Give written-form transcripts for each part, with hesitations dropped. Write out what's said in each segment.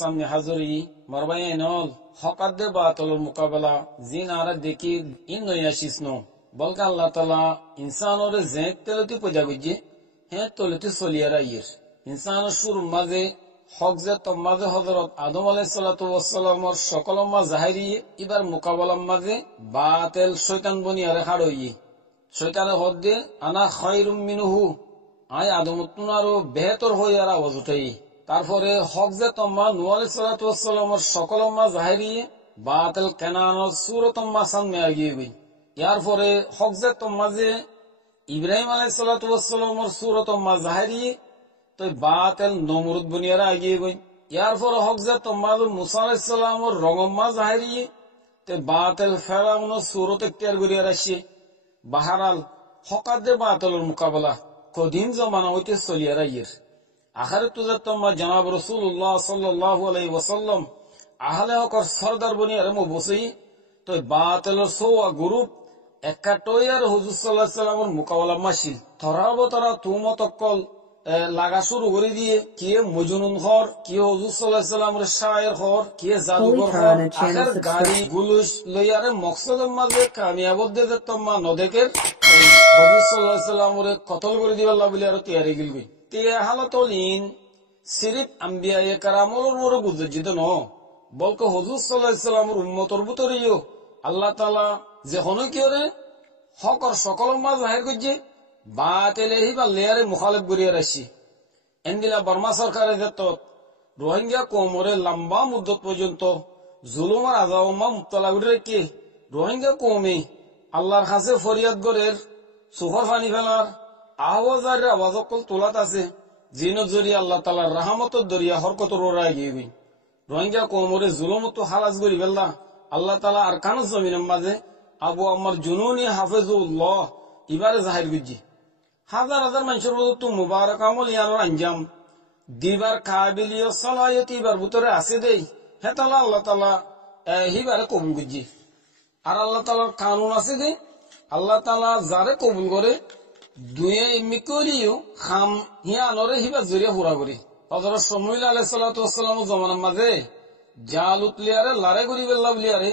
সামনে হাজরি মারবাই নল হকাদ্দে বাতলের মোকাবেলা জিন আর দেখি ইন নয়াসিস ন বলকে আল্লাহ তালা ইনসানোর জেঁক তেলতি পূজা বুঝে হ্যাঁ তলতি চলিয়ারা ইয়ের ইনসানোর সুর মাঝে হক যে তম্মাজে হজরত আদম আলাইহিসসালামের সকল মা জাহিরি এবার মোকাবেলার মাঝে বাতেল শৈতান বনিয়ারে হাড়ইয়ে শৈতানে হদ দিয়ে আনা খায়রুম মিনহু আয় আদমতুন আরো বেহতর হয়ে আর আওয়াজ উঠাই তারপরে হক যে তম্মা নূহ আলাইহিসসালামের সকল মা জাহিরি বাতেল কেনানোর সুরতম্মা সামনে আগিয়ে গই ইয়ার পরে হক যে তম্মা যে ইব্রাহিম আলাইহিসসালামের সুরতম্মা জাহিরি তো বাতেল নমরুদ বুনিয়ারা আগিয়ে গই ইয়ার পরে হক যে তম্মা মুসা আলাইহিসসালামের রঙম্মা জাহিরি তো বাতেল ফেরাউনের সুরত এখতিয়ার করিয়া রাখছে বাহারাল হকাদে বাতেলের মোকাবেলা কদিন জমানা হইতে চলিয়ারা ইয়ের আখারে তুজার তম্মা জনাব রাসূলুল্লাহ সাল্লাল্লাহু আলাইহি ওয়াসাল্লাম আহলে হকর সরদার বনিয়ারে মো বসই তো বাতেলের সোয়া গ্রুপ একাটইয়ার হুজুর সাল্লাল্লাহু আলাইহি ওয়াসাল্লামের মোকাবেলা মাসিল তরা তুমতকল লাগা শুরু করে দিয়ে কে মজনুন হর কে হুজুর সাল্লাল্লাহু আলাইহি ওয়াসাল্লামের শায়ের হর কে জাদুঘর হর আখের গাড়ি গুলুস লইয়ারে মকসদের মাঝে কামিয়াবত দে তম্মা নদেকের হুজুর সাল্লাল্লাহু আলাইহি ওয়াসাল্লামের কতল করে দিবাল্লাহ বলি আর তৈয়ারি গিলগই তে হালাতলিন সিরিফ আম্বিয়ায়ে কারামর মোরে বুঝজিত ন বলকে হুজুর সাল্লাল্লাহু আলাইহি ওয়াসাল্লামের উম্মতর ভিতরেও আল্লাহ তাআলা যে হন কি করে হকর সকল মা জাহির করছে বাতেলে হি বা লেয়ারে মুখালিফ করিয়া রাখছি এন্দিলা বর্মা সরকারের ক্ষেত্রে রোহিঙ্গা কৌমরে লম্বা মুদ্দত পর্যন্ত জুলুম আর আযাবমা মুবতলা করে রেখে রোহিঙ্গা কৌমে আল্লাহর কাছে ফরিয়াদ গরের সুখর পানি ফেলার আওয়াজের আওয়াজ অকল তোলাত আছে জিনের জরিয়া আল্লাহ তাআলার রহমতের দরিয়া হরকতর ওরা গিয়ে গই রোহিঙ্গা কৌমরে জুলুমত হালাজ করি ফেললা আল্লাহ তাআলা আর কান জমিনের মাঝে আবু আম্মার জুনুনি হাফেজুল্লাহ ইবারে জাহির গুজি হাজার হাজার মানুষের তো মুবারক আমল ইয়ার আঞ্জাম দিবার কাবিলিয় সালাহিয়ত ইবার ভিতরে আছে দেই হে তাআলা আল্লাহ তাআলা হিবারে কবুল গুজি আর আল্লাহ তাআলার কানুন আছে দে আল্লাহ তাআলা যারে কবুল করে দুয়ে এমনি করিও খাম হিয়া আনরে হিবা জরিয়া পুরা করি হযরত শমূয়েল আলাইহিস সালাতু ওয়াস সালামের জামানার মাঝে জালুত লিয়ারে লারে করি বেল্লা বলিয়ারে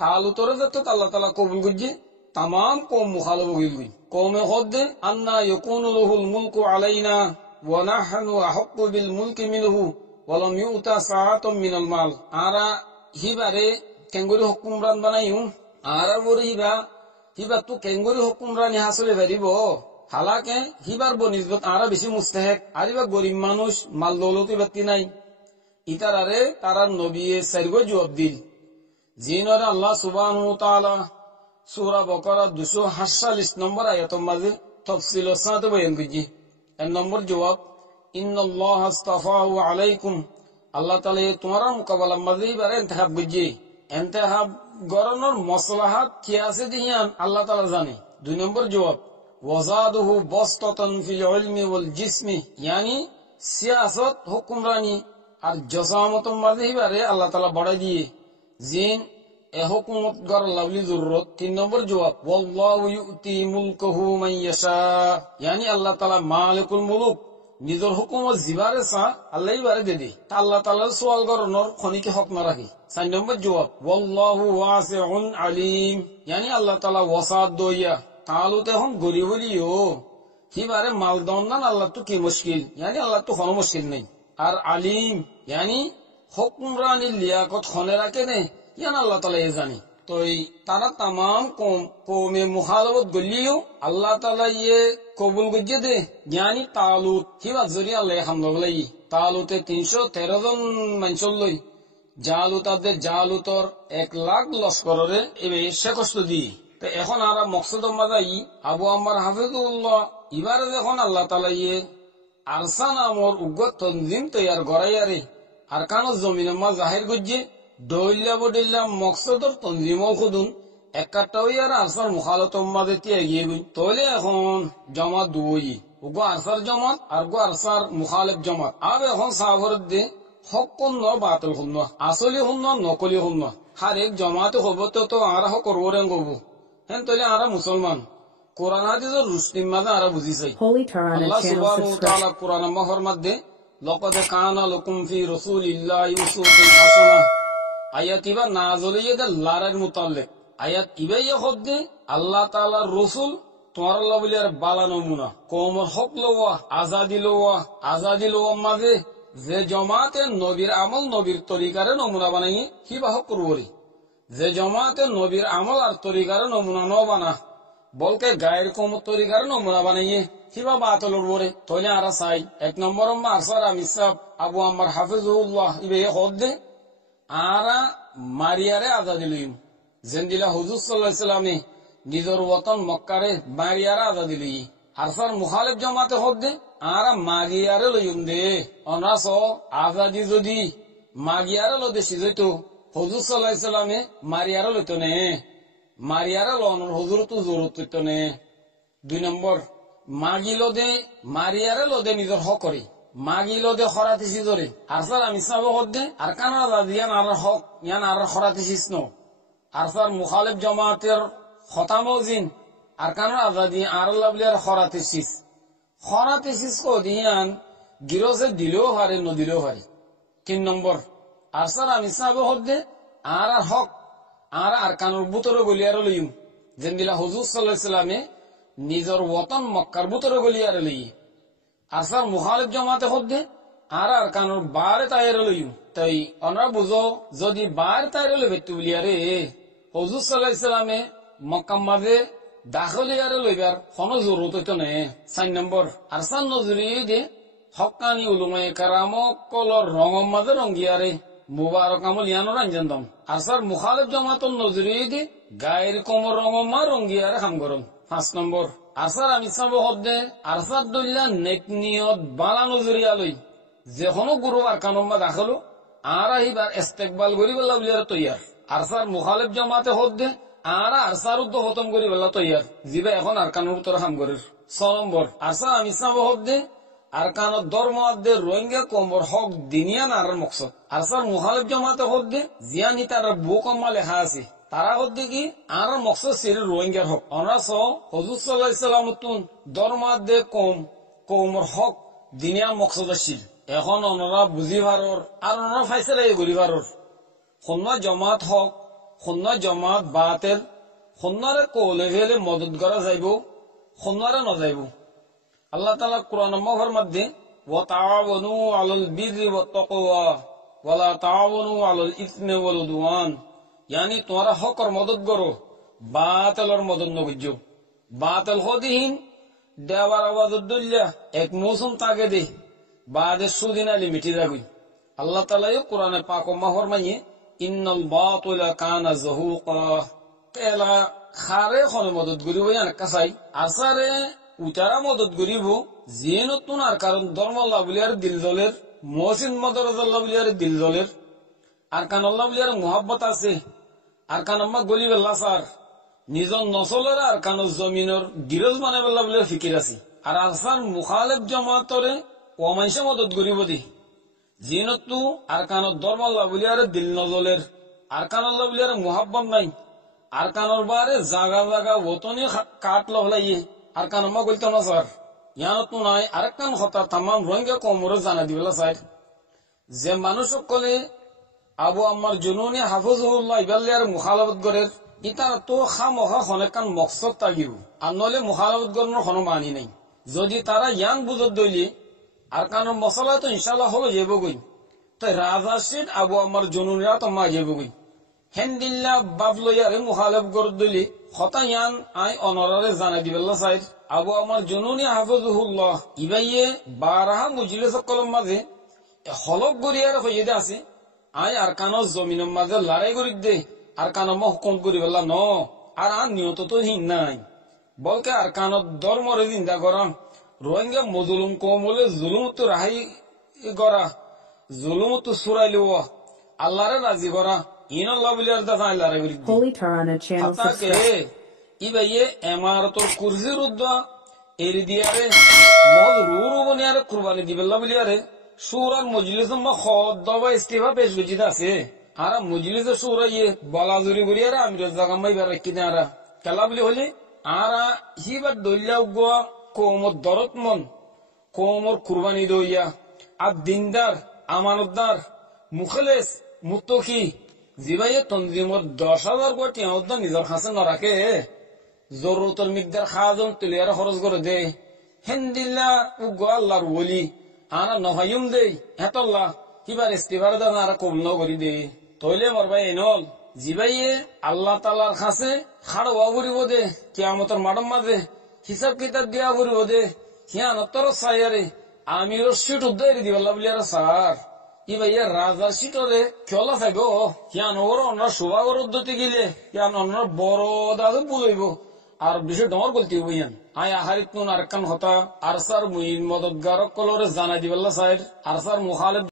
তালুতরে যত আল্লাহ তাআলা কবুল গুজি तमाम कौम मुखालिफ हो गई कौमे खुद अन्ना यकूनु लहुल मुल्कु अलैना व नहनु अहक्कु बिल मुल्कि मिनहु व लम युता साअतम मिनल माल आरा हिबारे केंगुरी हुकुमरान बनायु आरा बोरे हिबा तू केंगुरी हुकुमरानी हासले पारिबो हालाके हिबार बनिसबत आरा बेশি मुस्तहिक आरिबा गरीब मानुष माल दौलती बाती নাই ইতারারে তারা নবী সাইরগো জবাব দিল জিনরে আল্লাহ সুবহানাহু ওয়া তাআলা सूरा बकरा 248 नंबर आयतों माजे तफसील साथ बयान कीजिए एक नंबर जवाब इन्नल्लाह अस्तफाहु अलैकुम अल्लाह ताला तुम्हारा मुकाबला माजे बारे इंतखाब कीजिए इंतखाब गरनर मसलहात क्या से दियान अल्लाह ताला जाने दो नंबर जवाब वजादुहु बस्ततन फिल इल्मी वल जिस्मी यानी सियासत हुक्मरानी और जसामत माजे बारे अल्लाह ताला बढ़ा दिए जिन ए हुकूमत गर लवली जरूरत 3 नंबर जवाब वल्लाहु युती मुल्कहु मान यशा यानी अल्लाह ताला मालिकुल मुलुक निजर हुकूमत जिबारे सा अल्लाह ही बारे दे दे अल्लाह ताला सवाल करनर खनी के हक न राखी 4 नंबर जवाब वल्लाहु वासिउन अलीम यानी अल्लाह ताला वसात दोया तालुते हम गरीब लियो ही बारे मालदान ना अल्लाह तो की मुश्किल यानी अल्लाह तो कोनो मुश्किल नहीं और अलीम यानी हुक्मरानी लियाकत खने रखे ने यानी अल्लाह ताला ये जानी तो तारा तमाम कौमे मुखालफत गलियो अल्लाह ताला ये कबूल गुज्जे दे यानी तालुत ही बात जरिया अल्लाह हम लोग लाई तालुते 313 जन मंचल लई জালুতাদের জালুতর 1 লাখ লস্করের এবে সে কষ্ট দি তো এখন আর মকসদ মাজাই আবু আম্মার হাফিজুল্লাহ এবারে যখন আল্লাহ তাআলা ইয়ে আরসান আমর উগ্র তনজিম তৈয়ার গরাইয়ারে আরকানুজ জমিনের মা জাহির গজ্জে দইল্লা বডিল্লা মকসদর তনজিম খুদুন একটাই আর আরসার মুখালাতম মাঝে এগিয়ে গই তাহলে এখন জামাত দুই উগ্র আরসার জামাত আর গো আরসার মুখালিফ জামাত আর এখন সাবরত দে হক কোন বাতিল কোন আসলি কোন নকলি কোন হর এক জামাতে হবো তো আর হক করবরেন গবু হেন তলে আর মুসলমান কোরআন হাদিসের রুশনির মাঝে আর বুঝি চাই আল্লাহ সুবহানাহু ওয়া তাআলা কোরআন মহর মধ্যে লাকাদ কানা লাকুম ফি রাসূলিল্লাহি উসওয়াতুন হাসানাহ আয়াত ইবা নাযলিয়ে দে লারার মুতাল্লিক আয়াত ইবাই হদ্দে আল্লাহ তাআলার রাসূল তোমার আল্লাহ বলিয়ার বালা নমুনা কওমর হক লওয়া আজাদি লওয়া মাঝে যে জমাতে নবীর আমল নবীর তরিকারে নমুনা বানাইয়ে কিবা হক করবরি যে জমাতে নবীর আমল আর তরিকারে নমুনা ন বানা বলকে গায়ের কম তরিকারে নমুনা বানাইয়ে কিবা বাতলর বরে তইলে আরা চাই 1 নম্বর আরসার আমিসাব আবু আম্মার হাফিজুল্লাহ ইবে হদ্দে আরা মারিয়ারে আজাদি লইম জেন্দিলা হুজুর সাল্লাল্লাহু আলাইহি সাল্লামে নিজের ওতন মক্কারে মারিয়ারে আজাদি লই আরসার মুখালিফ জামাতে হদ্দে আরা মারিয়ারে লইম দে অনাস আজাদি যদি মাগিয়ারে লদে সিজতো হুজুর সাল্লাল্লাহু আলাইহি সাল্লামে মারিয়ারে লইতো নে মারিয়ারে লনর হুজুর তো জরুরত হইতো নে 2 নম্বর মাগিলো দে মারিয়ারে লদে নিজের হক করে মাগিলো দে খরাতি সিজরে আরসার আমি সাব হদ্দে আর কানা দাদিয়ান আর হক ইয়ান আর খরাতি সিসন আরসার মুখালিফ জামাতের খতামজিন আর কানা আজাদি আর লাবলিয়ার খরাতি সিস কো দিয়ান গিরোসে দিলেও হারে নদিলেও হারে 3 নম্বর আরসার আমি সাব হদ্দে আর হক আর কানুর বুতরে গলিয়ার লইম যেদিলা হুজুর সাল্লাল্লাহু আলাইহি সাল্লামে নিজের ওতন মক্কার বুতরে গলিয়ার লই আসার মুখালিফ জামাতে হদ্দে আর কানুর বারে তাইর লইম তাই অনরা বুঝো যদি বার তাইর লই বেতু বলিয়ারে হুজুর সাল্লাল্লাহু আলাইহি সাল্লামে মক্কা মাঝে দাখলিয়ারে লইবার কোনো জরুরত হইতো না 4 নম্বর আরসান নজরি দে হক্কানি উলুমায়ে কারাম কলর রঙম মাঝে রঙ্গিয়ারে মুবারক আমল ইয়ানো রঞ্জনদম আসার মুখালিফ জামাতন নজরি দে গায়ের কোমর রঙম মা রঙ্গিয়ারে হাম গরম 5 নম্বর আসার আমি সাব হদ্দে আরসাদ দুল্লা নেক নিয়ত বালা নজরিয়া লই যে কোনো গুরু আর কানম্মা দাখলো আর আহিবার ইস্তেকবাল করিবেলা বলিয়ার তৈয়ার আরসার মুখালিফ জামাতে হদ্দে আর আরসার উদ্দ খতম করিবেলা তৈয়ার জিবা এখন আর কানুর উত্তর হাম গরের 6 নম্বর আসার আমি সাব হদ্দে আর কানত ধর্ম আদে রোহিঙ্গা কোমর হক দিনিয়ান আর মকসদ আরসার মুখালিফ জামাতে হদ্দে জিয়ানি তার বুকম্মা লেখা আছে তারা হদ্দে কি আর মকসদ সির রোহিঙ্গার হক অনাস হুজুর সাল্লাল্লাহু আলাইহি সাল্লাম তুন ধর্মাদে কোমর হক দিনিয়া মকসদ আছিল এখন অনরা বুঝিবারর আর অনরা ফাইসলা করিবারর খুন্না জমাত হক খুন্না জমাত বাতিল খুন্নারে কোলে ফেলে মদত করা যাইব খুন্নারে না যাইব আল্লাহ তাআলা কোরআন মাহর মধ্যে ওয়া তাআওয়ানু আলাল বিররি ওয়াত তাকওয়া ওয়া লা তাআওয়ানু আলাল ইসমি ওয়াল উদওয়ান यानी तुम्हारा हक और मदद करो बातल और मदद न बुझो बातल होदीहीन देवार आवाज दुल्ला एक मौसम ताके दे बाद सुदिना लिमिटी जागुई अल्लाह ताला ये कुरान पाक महर मानिए इन्नल बातिल काना ज़हूका तेला खारे खने मदद करिबो यान कासाई आसारे उतारा मदद करिबो जिनतुन আর কারণ ধর্ম আল্লাহ বলিয়ার দিল জলের মহসিন মদরজ আল্লাহ বলিয়ার দিল জলের আর কান আল্লাহ বলিয়ার মোহাব্বত আছে আর কান আম্মা গলি বেল্লা সার নিজন নসলের আর কান জমিনের গিরজ মানে বেল্লা বলে ফিকির আছে আর আসার মুখালিফ জামাতরে ওমাইশা মদত করিব দি জিনতু আর কান ধর্ম আল্লাহ বলিয়ার দিল নজলের আর কান আল্লাহ বলিয়ার মোহাব্বত নাই আর কানর বারে জাগা জাগা ওতনি কাট লহলাইয়ে আর কান আম্মা গলতো না স্যার ইয়ানতু নাই আর কান কথা তাম রোহিঙ্গা কোমরে জানা দিবেলা স্যার যে মানুষ সকলে আবু আম্মার জুনুনি হাফিজুল্লাহ ইবাল্লার মুখালাফত করে ইতা তো খামখা খনেকান মকসদ তাগিব আর নলে মুখালাফত করার কোনো মানি নাই যদি তারা ইয়ান বুঝত দইলে আর কারণ মশলা তো ইনশাআল্লাহ হলো যাবো গই তো রাজা সিট আবু আম্মার জুনুনিরা তো মা যাবো গই হেন্দিল্লা বাবলয়ারে মুখালাফ করে দইলে হতা ইয়ান আই অনরারে জানা দিবেল্লা সাইদ আবু আম্মার জুনুনি হাফিজুল্লাহ ইবাইয়ে বারাহা মুজলিস কলম মাঝে হলক গরিয়ার হয়ে আছে আই আর কানো জমিনের মাঝে লড়াই করি দে আর কানো হুকুম করি বললা ন আর নিয়ত তো হিন নাই বলকে আর কানো ধর্মরে চিন্তা করা রোহিঙ্গা মজলুম কমলে জুলুম তো রাহাই করা জুলুম তো সুরাই লওয়া আল্লাহরে রাজি করা ইন আল্লাহ বলি আর দাদা লড়াই করি তাকে ইবাইয়ে এমারতর কুরসির উদ্দা এরি দিয়ারে মদ রুরু বনিয়ারে কুরবানি দিবেল্লা বলিয়ারে সুরার মজলিস দবা ইস্তিফা পেশ গুজিত আছে আর মজলিসে সুরা ইয়ে বলাজুরি করি আর আমি জাগামাই বার কিনে আর কেলা বলি হলি আর হিবার দলিয়া গোয়া কোমর দরত মন কোমর কুরবানি দইয়া আর দিনদার আমানতদার মুখলেস মুত্তকি জিবাইয়ে তনজিমর 10,000 কোটি অদ্দা নিজের কাছে না রাখে জরুরতর মিকদার খাজন তুলিয়ার খরচ করে দে হেন্দিল্লা উগ্র আল্লাহর ওলি আনা নহায়ুম দেই হেতল্লা কিবার ইস্তিফার দান আর কবুল করি দে তইলে মরবাই এনল জিবাইয়ে আল্লাহ তাআলার কাছে খাড়ওয়া ভরিব দে কিয়ামতের মাঠের মাঝে হিসাব কিতাব দিয়া ভরিব দে হিয়ানতর সায়ারে আমির সিট উদ্ধার দিবাল্লা বলিয়ার স্যার ই ভাইয়া রাজার সিটরে খেলা থাকো হিয়ান ওর অন্য শোভাগর উদ্ধতি গেলে হিয়ান অন্য বড় দাদু বলইব আর বিষয় ডর বলতে হইব ইয়ান আয় আহারিত নুন আর কান হতা আর স্যার মুইন মদতগারক কলরে জানাই দিবাল্লা সাইড আর স্যার মুখালেব